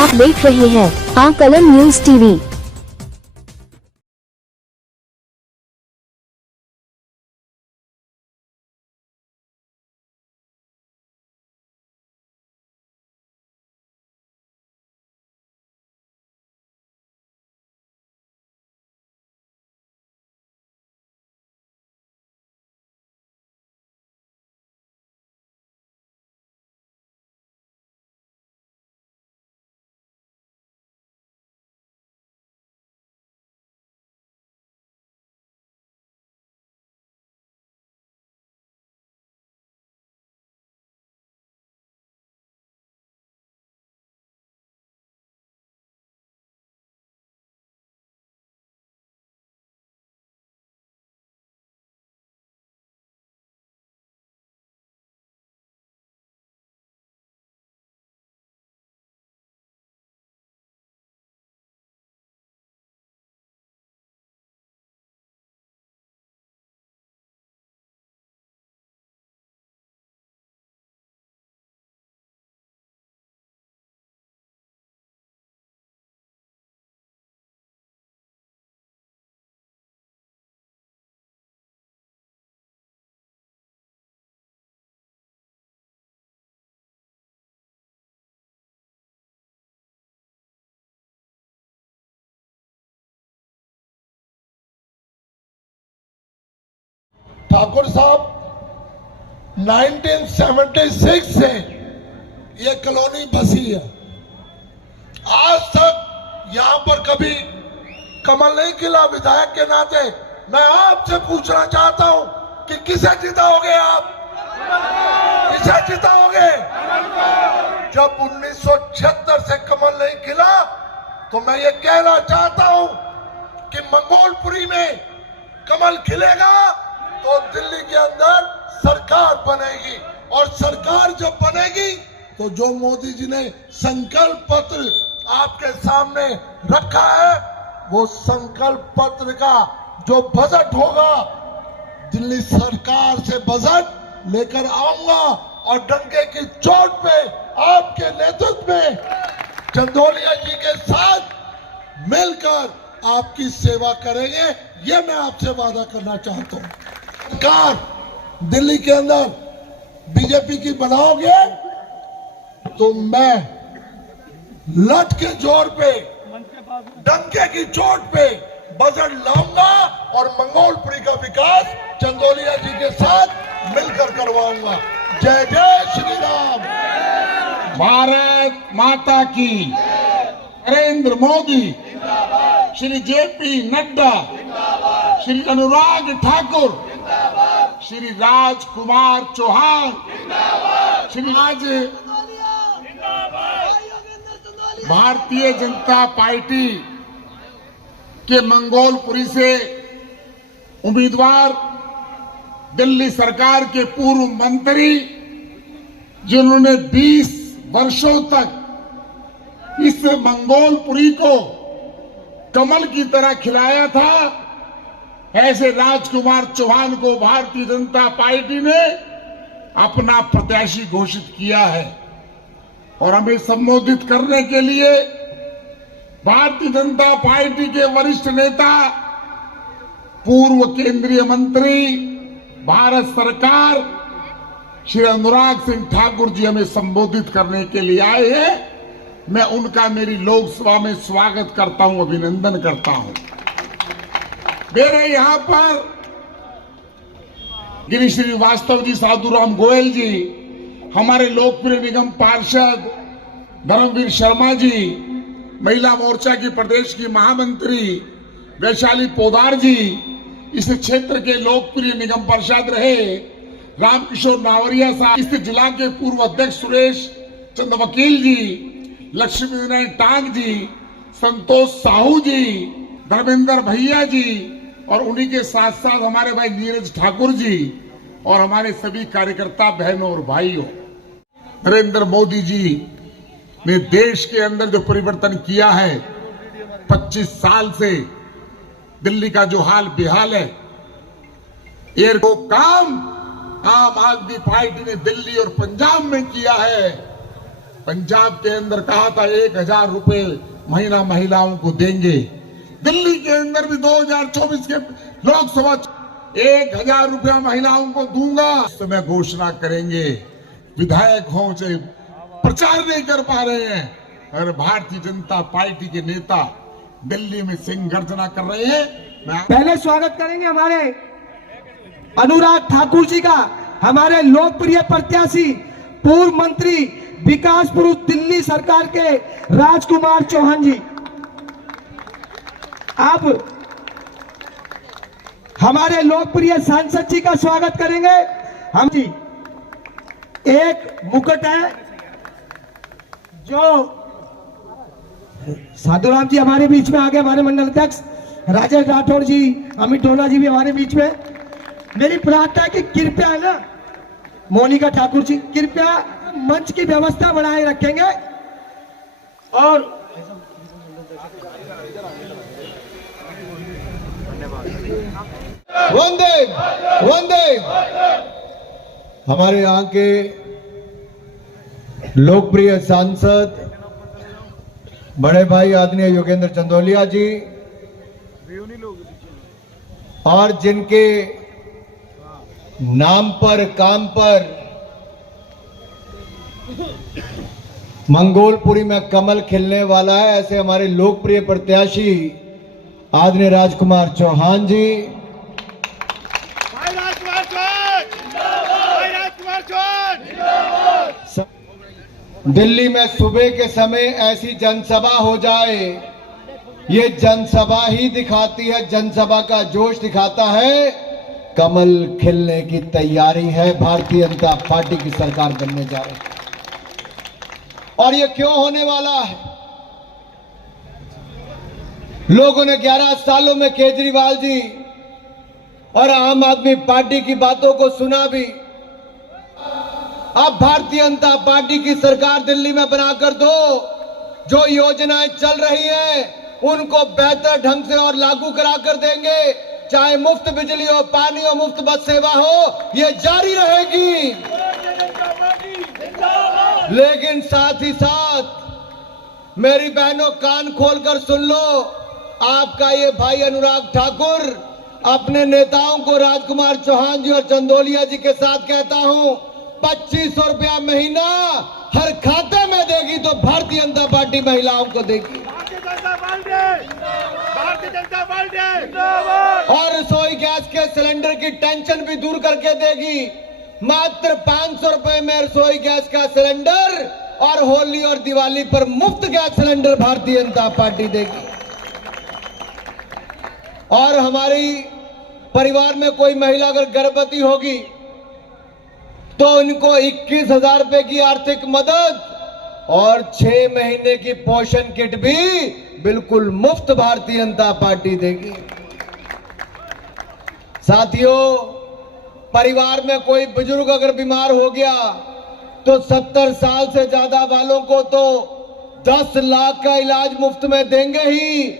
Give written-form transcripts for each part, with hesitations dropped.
आप देख रहे हैं कलम न्यूज टीवी। ठाकुर साहब 1976 से ये कॉलोनी बसी है। आज तक यहाँ पर कभी कमल नहीं खिला। विधायक के नाते मैं आपसे पूछना चाहता हूँ कि किसे जिताओगे आप? किसे जिताओगे? जब 1976 से कमल नहीं खिला तो मैं ये कहना चाहता हूँ कि मंगोलपुरी में कमल खिलेगा तो दिल्ली के अंदर सरकार बनेगी, और सरकार जब बनेगी तो जो मोदी जी ने संकल्प पत्र आपके सामने रखा है वो संकल्प पत्र का जो बजट होगा, दिल्ली सरकार से बजट लेकर आऊंगा और डंके की चोट पे आपके नेतृत्व में चंदोलिया जी के साथ मिलकर आपकी सेवा करेंगे। ये मैं आपसे वादा करना चाहता हूं। सरकार दिल्ली के अंदर बीजेपी की बनाओगे तो मैं लठ के जोर पे, डंके की चोट पे बजट लाऊंगा और मंगोलपुरी का विकास चंदोलिया जी के साथ मिलकर करवाऊंगा। जय जय श्री राम। भारत माता की। नरेंद्र मोदी, श्री जेपी नड्डा, श्री अनुराग ठाकुर, श्री राजकुमार चौहान, श्री आज भारतीय जनता पार्टी के मंगोलपुरी से उम्मीदवार, दिल्ली सरकार के पूर्व मंत्री, जिन्होंने 20 वर्षों तक इस मंगोलपुरी को कमल की तरह खिलाया था, ऐसे राजकुमार चौहान को भारतीय जनता पार्टी ने अपना प्रत्याशी घोषित किया है। और हमें संबोधित करने के लिए भारतीय जनता पार्टी के वरिष्ठ नेता, पूर्व केंद्रीय मंत्री, भारत सरकार, श्री अनुराग सिंह ठाकुर जी हमें संबोधित करने के लिए आए हैं। मैं उनका मेरी लोकसभा में स्वागत करता हूं, अभिनंदन करता हूं। मेरे यहां पर गिरी श्रीवास्तव जी, साधुराम गोयल जी, हमारे लोकप्रिय निगम पार्षद धर्मवीर शर्मा जी, महिला मोर्चा की प्रदेश की महामंत्री वैशाली पोदार जी, इस क्षेत्र के लोकप्रिय निगम पार्षद रहे रामकिशोर नावरिया साहब, इस जिला के पूर्व अध्यक्ष सुरेश चंद्र वकील जी, लक्ष्मी नारायण टांग जी, संतोष साहू जी, धर्मेंद्र भैया जी, और उन्हीं के साथ साथ हमारे भाई नीरज ठाकुर जी और हमारे सभी कार्यकर्ता बहनों और भाइयों। नरेंद्र मोदी जी ने देश के अंदर जो परिवर्तन किया है, 25 साल से दिल्ली का जो हाल बेहाल है, एयर को काम आम आदमी पार्टी ने दिल्ली और पंजाब में किया है। पंजाब के अंदर कहा था 1,000 रुपए महीना महिलाओं को देंगे। दिल्ली के अंदर भी 2024 के लोकसभा 1,000 रुपया महिलाओं को दूंगा, इस समय घोषणा करेंगे। विधायक हों से प्रचार नहीं कर पा रहे हैं और भारतीय जनता पार्टी के नेता दिल्ली में सिंह गर्जना कर रहे हैं। पहले स्वागत करेंगे हमारे अनुराग ठाकुर जी का, हमारे लोकप्रिय प्रत्याशी पूर्व मंत्री विकास पुरुष दिल्ली सरकार के राजकुमार चौहान जी। अब हमारे लोकप्रिय सांसद जी का स्वागत करेंगे हम जी। एक मुकुट है जो साधुराम जी हमारे बीच में आगे, हमारे मंडल अध्यक्ष राजेश राठौर जी, अमित डोना जी भी हमारे बीच में। मेरी प्रार्थना है कि कृपया है ना मोनिका ठाकुर जी, कृपया मंच की व्यवस्था बनाए रखेंगे। और वंदे वंदे। हमारे यहाँ के लोकप्रिय सांसद बड़े भाई आदरणीय योगेंद्र चंदोलिया जी और जिनके नाम पर काम पर मंगोलपुरी में कमल खिलने वाला है, ऐसे हमारे लोकप्रिय प्रत्याशी आदरणीय राजकुमार चौहान जी। दिल्ली में सुबह के समय ऐसी जनसभा हो जाए, ये जनसभा ही दिखाती है, जनसभा का जोश दिखाता है कमल खिलने की तैयारी है, भारतीय जनता पार्टी की सरकार बनने जा रही है। और ये क्यों होने वाला है? लोगों ने 11 सालों में केजरीवाल जी और आम आदमी पार्टी की बातों को सुना भी। अब भारतीय जनता पार्टी की सरकार दिल्ली में बनाकर दो, जो योजनाएं चल रही हैं उनको बेहतर ढंग से और लागू करा कर देंगे। चाहे मुफ्त बिजली हो, पानी हो, मुफ्त बस सेवा हो, ये जारी रहेगी। लेकिन साथ ही साथ मेरी बहनों कान खोलकर सुन लो, आपका ये भाई अनुराग ठाकुर अपने नेताओं को राजकुमार चौहान जी और चंदोलिया जी के साथ कहता हूं, 2500 रुपया महीना हर खाते में देगी तो भारतीय जनता पार्टी महिलाओं को देगी। और रसोई गैस के सिलेंडर की टेंशन भी दूर करके देगी। मात्र 500 रुपए में रसोई गैस का सिलेंडर और होली और दिवाली पर मुफ्त gas cylinder Bharatiya Janata party देगी। और हमारी परिवार में कोई महिला अगर गर्भवती होगी तो उनको 21,000 रुपए की आर्थिक मदद और 6 महीने की पोषण किट भी बिल्कुल मुफ्त भारतीय जनता पार्टी देगी। साथियों, परिवार में कोई बुजुर्ग अगर बीमार हो गया तो 70 साल से ज्यादा वालों को तो 10 लाख का इलाज मुफ्त में देंगे ही।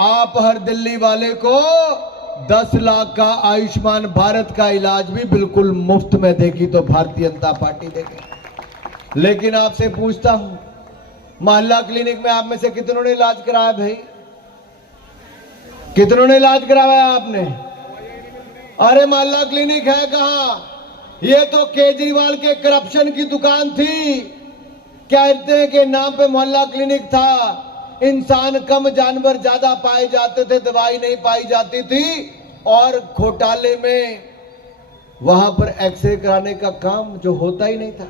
आप हर दिल्ली वाले को 10 लाख का आयुष्मान भारत का इलाज भी बिल्कुल मुफ्त में देगी तो भारतीय जनता पार्टी देगी। लेकिन आपसे पूछता हूं, मोहल्ला क्लिनिक में आप में से कितनों ने इलाज कराया भाई? कितनों ने इलाज कराया आपने? अरे मोहल्ला क्लिनिक है कहां? ये तो केजरीवाल के करप्शन की दुकान थी। कहते हैं कि नाम पे मोहल्ला क्लिनिक था, इंसान कम जानवर ज्यादा पाए जाते थे, दवाई नहीं पाई जाती थी। और घोटाले में वहां पर एक्सरे कराने का काम जो होता ही नहीं था।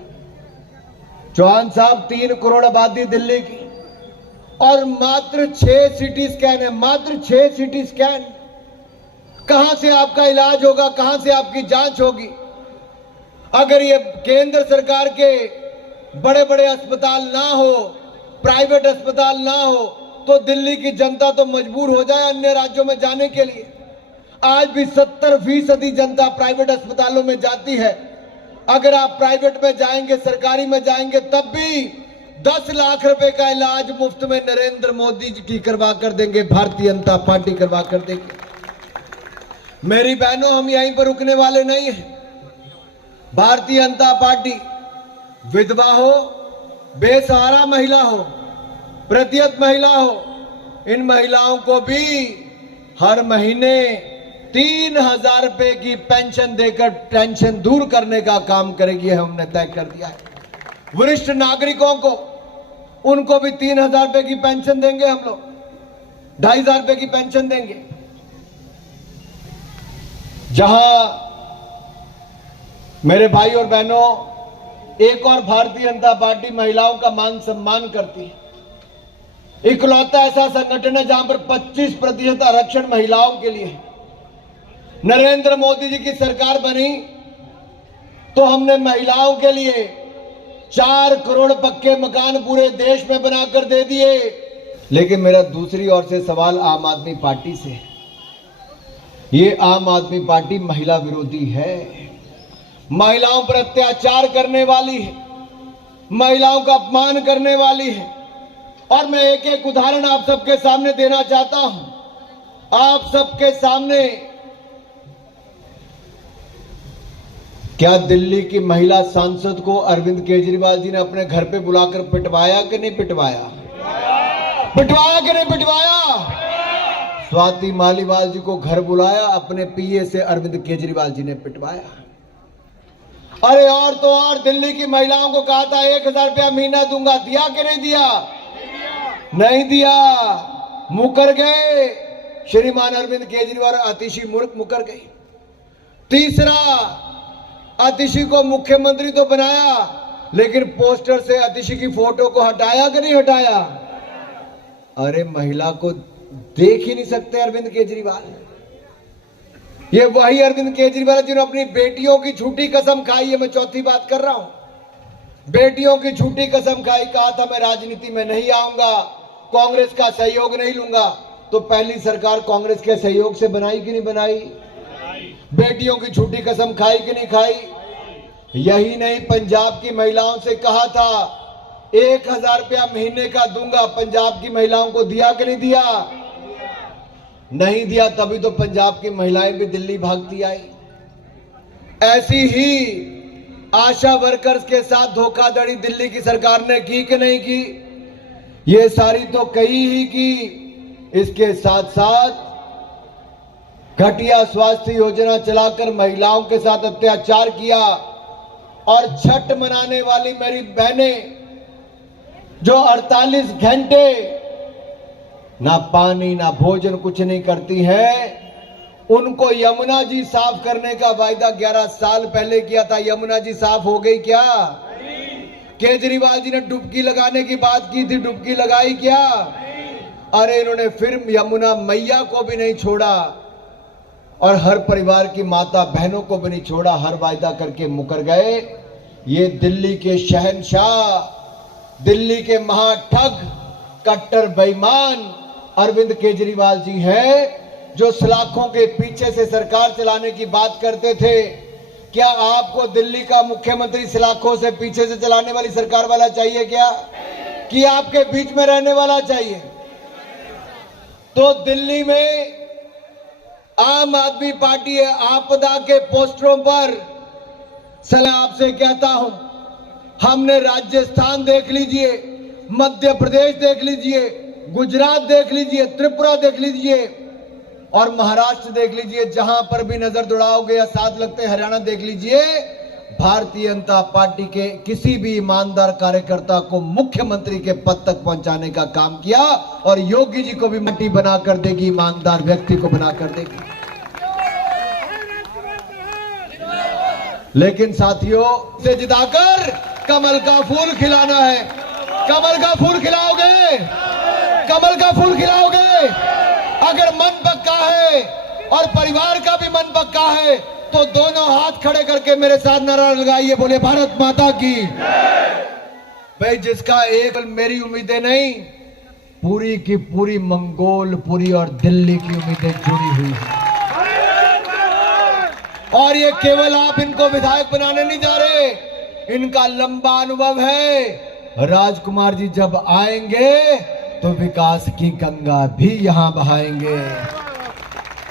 चौहान साहब, 3 करोड़ आबादी दिल्ली की और मात्र 6 सीटी स्कैन है, मात्र 6 सीटी स्कैन। कहां से आपका इलाज होगा, कहां से आपकी जांच होगी? अगर ये केंद्र सरकार के बड़े बड़े अस्पताल ना हो, प्राइवेट अस्पताल ना हो, तो दिल्ली की जनता तो मजबूर हो जाए अन्य राज्यों में जाने के लिए। आज भी 70% जनता प्राइवेट अस्पतालों में जाती है। अगर आप प्राइवेट में जाएंगे, सरकारी में जाएंगे, तब भी 10 लाख रुपए का इलाज मुफ्त में नरेंद्र मोदी जी करवा कर देंगे, भारतीय जनता पार्टी करवा कर देंगे। मेरी बहनों, हम यहीं पर रुकने वाले नहीं हैं। भारतीय जनता पार्टी विधवा हो, बेसहारा महिला हो, प्रतियत महिला हो, इन महिलाओं को भी हर महीने 3,000 रुपए की पेंशन देकर टेंशन दूर करने का काम करेगी, हमने तय कर दिया है। वरिष्ठ नागरिकों को, उनको भी 3,000 रुपए की पेंशन देंगे हम लोग, 2,500 रुपए की पेंशन देंगे। जहां मेरे भाई और बहनों, एक और भारतीय जनता पार्टी महिलाओं का मान सम्मान करती है। इकलौता ऐसा संगठन है जहां पर 25% आरक्षण महिलाओं के लिए है। नरेंद्र मोदी जी की सरकार बनी तो हमने महिलाओं के लिए 4 करोड़ पक्के मकान पूरे देश में बनाकर दे दिए। लेकिन मेरा दूसरी ओर से सवाल आम आदमी पार्टी से है। ये आम आदमी पार्टी महिला विरोधी है, महिलाओं पर अत्याचार करने वाली है, महिलाओं का अपमान करने वाली है। और मैं एक एक उदाहरण आप सबके सामने देना चाहता हूं। आप सबके सामने, क्या दिल्ली की महिला सांसद को अरविंद केजरीवाल जी ने अपने घर पे बुलाकर पिटवाया कि नहीं पिटवाया? पिटवाया कि नहीं पिटवाया? स्वाति मालीवाल जी को घर बुलाया, अपने पीए से अरविंद केजरीवाल जी ने पिटवाया। अरे और तो और, दिल्ली की महिलाओं को कहा था 1,000 रुपया महीना दूंगा, दिया कि नहीं दिया? नहीं दिया, मुकर गए। श्रीमान अरविंद केजरीवाल और आतिशी मुकर गई। तीसरा, आतिशी को मुख्यमंत्री तो बनाया, लेकिन पोस्टर से आतिशी की फोटो को हटाया कि नहीं हटाया? अरे महिला को देख ही नहीं सकते अरविंद केजरीवाल। ये वही अरविंद केजरीवाल जिन्होंने अपनी बेटियों की झूठी कसम खाई है। मैं चौथी बात कर रहा हूं। बेटियों की झूठी कसम खाई, कहा था मैं राजनीति में नहीं आऊंगा, कांग्रेस का सहयोग नहीं लूंगा। तो पहली सरकार कांग्रेस के सहयोग से बनाई कि नहीं बनाई? बेटियों की झूठी कसम खाई कि नहीं खाई? यही नहीं, पंजाब की महिलाओं से कहा था 1,000 रुपया महीने का दूंगा, पंजाब की महिलाओं को दिया कि नहीं दिया? नहीं दिया, तभी तो पंजाब की महिलाएं भी दिल्ली भागती आई। ऐसी ही आशा वर्कर्स के साथ धोखाधड़ी दिल्ली की सरकार ने की कि नहीं की? ये सारी तो कई ही की। इसके साथ साथ घटिया स्वास्थ्य योजना चलाकर महिलाओं के साथ अत्याचार किया। और छठ मनाने वाली मेरी बहनें जो 48 घंटे ना पानी ना भोजन कुछ नहीं करती है, उनको यमुना जी साफ करने का वायदा 11 साल पहले किया था। यमुना जी साफ हो गई क्या? केजरीवाल जी ने डुबकी लगाने की बात की थी, डुबकी लगाई क्या? अरे इन्होंने फिर यमुना मैया को भी नहीं छोड़ा और हर परिवार की माता बहनों को भी नहीं छोड़ा। हर वायदा करके मुकर गए। ये दिल्ली के शहंशाह, दिल्ली के महाठग, कट्टर बेईमान अरविंद केजरीवाल जी हैं, जो सलाखों के पीछे से सरकार चलाने की बात करते थे। क्या आपको दिल्ली का मुख्यमंत्री सलाखों से पीछे से चलाने वाली सरकार वाला चाहिए क्या, कि आपके बीच में रहने वाला चाहिए? तो दिल्ली में आम आदमी पार्टी है, आपदा के पोस्टरों पर सलाह आपसे कहता हूं, हमने राजस्थान देख लीजिए, मध्य प्रदेश देख लीजिए, गुजरात देख लीजिए, त्रिपुरा देख लीजिए और महाराष्ट्र देख लीजिए। जहां पर भी नजर दौड़ाओगे या साथ लगते हरियाणा देख लीजिए, भारतीय जनता पार्टी के किसी भी ईमानदार कार्यकर्ता को मुख्यमंत्री के पद तक पहुंचाने का काम किया और योगी जी को भी मट्टी बनाकर देगी, ईमानदार व्यक्ति को बनाकर देगी। लेकिन साथियों, से जिताकर कमल का फूल खिलाना है। कमल का फूल खिलाओगे? कमल का फूल खिलाओगे? अगर मन पक्का है और परिवार का भी मन पक्का है तो दोनों हाथ खड़े करके मेरे साथ नारा लगाइए, बोले भारत माता की। भाई, जिसका एक मेरी उम्मीदें नहीं, पूरी की पूरी मंगोलपुरी और दिल्ली की उम्मीदें जुड़ी हुई है। और ये केवल आप इनको विधायक बनाने नहीं जा रहे, इनका लंबा अनुभव है। राजकुमार जी जब आएंगे तो विकास की गंगा भी यहां बहाएंगे।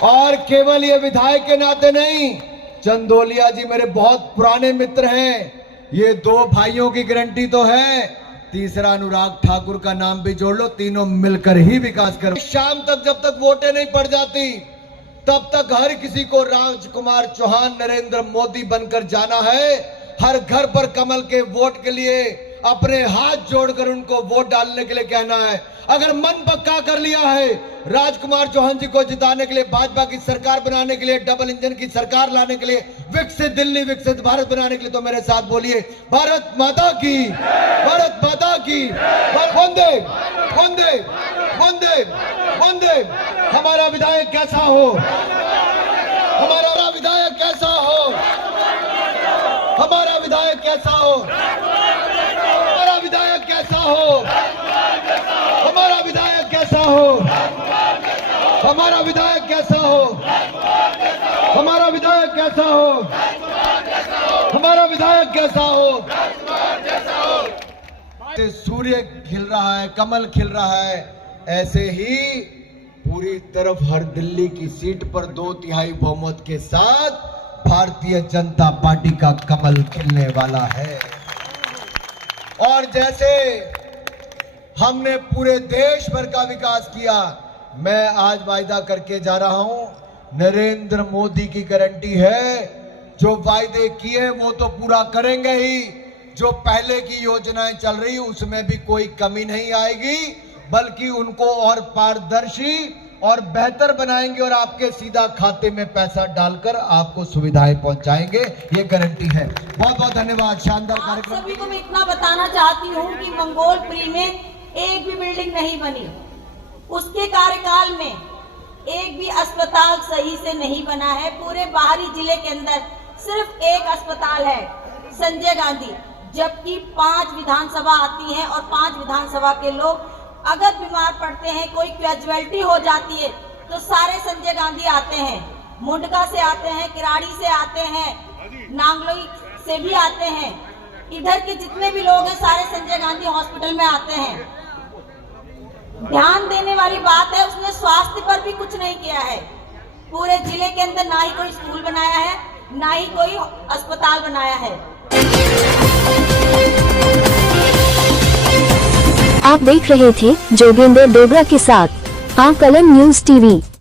और केवल ये विधायक के नाते नहीं, चंदोलिया जी मेरे बहुत पुराने मित्र हैं। ये 2 भाइयों की गारंटी तो है, तीसरा अनुराग ठाकुर का नाम भी जोड़ लो, तीनों मिलकर ही विकास करो। शाम तक जब तक वोटें नहीं पड़ जाती तब तक हर किसी को राजकुमार चौहान नरेंद्र मोदी बनकर जाना है। हर घर पर कमल के वोट के लिए अपने हाथ जोड़कर उनको वोट डालने के लिए कहना है। अगर मन पक्का कर लिया है राजकुमार चौहान जी को जिताने के लिए, भाजपा की सरकार बनाने के लिए, डबल इंजन की सरकार लाने के लिए, विकसित दिल्ली विकसित भारत बनाने के लिए, तो मेरे साथ बोलिए भारत माता की, भारत माता की, वंदे वंदे वंदे वंदे। हमारा विधायक कैसा हो, हमारा विधायक कैसा हो, हमारा विधायक कैसा हो, हमारा विधायक कैसा हो, हमारा विधायक कैसा हो, हमारा विधायक कैसा हो, हमारा विधायक कैसा हो, हमारा विधायक कैसा हो। सूर्य खिल रहा है, कमल खिल रहा है, ऐसे ही पूरी तरफ हर दिल्ली की सीट पर 2/3 बहुमत के साथ भारतीय जनता पार्टी का कमल खिलने वाला है। और जैसे हमने पूरे देश भर का विकास किया, मैं आज वायदा करके जा रहा हूं, नरेंद्र मोदी की गारंटी है, जो वायदे किए वो तो पूरा करेंगे ही। जो पहले की योजनाएं चल रही उसमें भी कोई कमी नहीं आएगी, बल्कि उनको और पारदर्शी और बेहतर बनाएंगे और आपके सीधा खाते में पैसा डालकर आपको सुविधाएं पहुंचाएंगे, ये गारंटी है। बहुत बहुत धन्यवाद। शानदार आप कार्यक्रम। सभी को मैं इतना बताना चाहती हूँ कि मंगोलपुरी में एक भी बिल्डिंग नहीं बनी, उसके कार्यकाल में एक भी अस्पताल सही से नहीं बना है। पूरे बाहरी जिले के अंदर सिर्फ एक अस्पताल है, संजय गांधी, जबकि 5 विधानसभा आती हैं और 5 विधानसभा के लोग अगर बीमार पड़ते हैं, कोई कैजुअलिटी हो जाती है, तो सारे संजय गांधी आते हैं। मुंडका से आते हैं, किराड़ी से आते हैं, नांगलोई से भी आते हैं। इधर के जितने भी लोग हैं सारे संजय गांधी हॉस्पिटल में आते हैं। ध्यान देने वाली बात है, उसने स्वास्थ्य पर भी कुछ नहीं किया है। पूरे जिले के अंदर ना ही कोई स्कूल बनाया है, ना ही कोई अस्पताल बनाया है। आप देख रहे थे जोगिंदर डोगरा के साथ कलम न्यूज टीवी।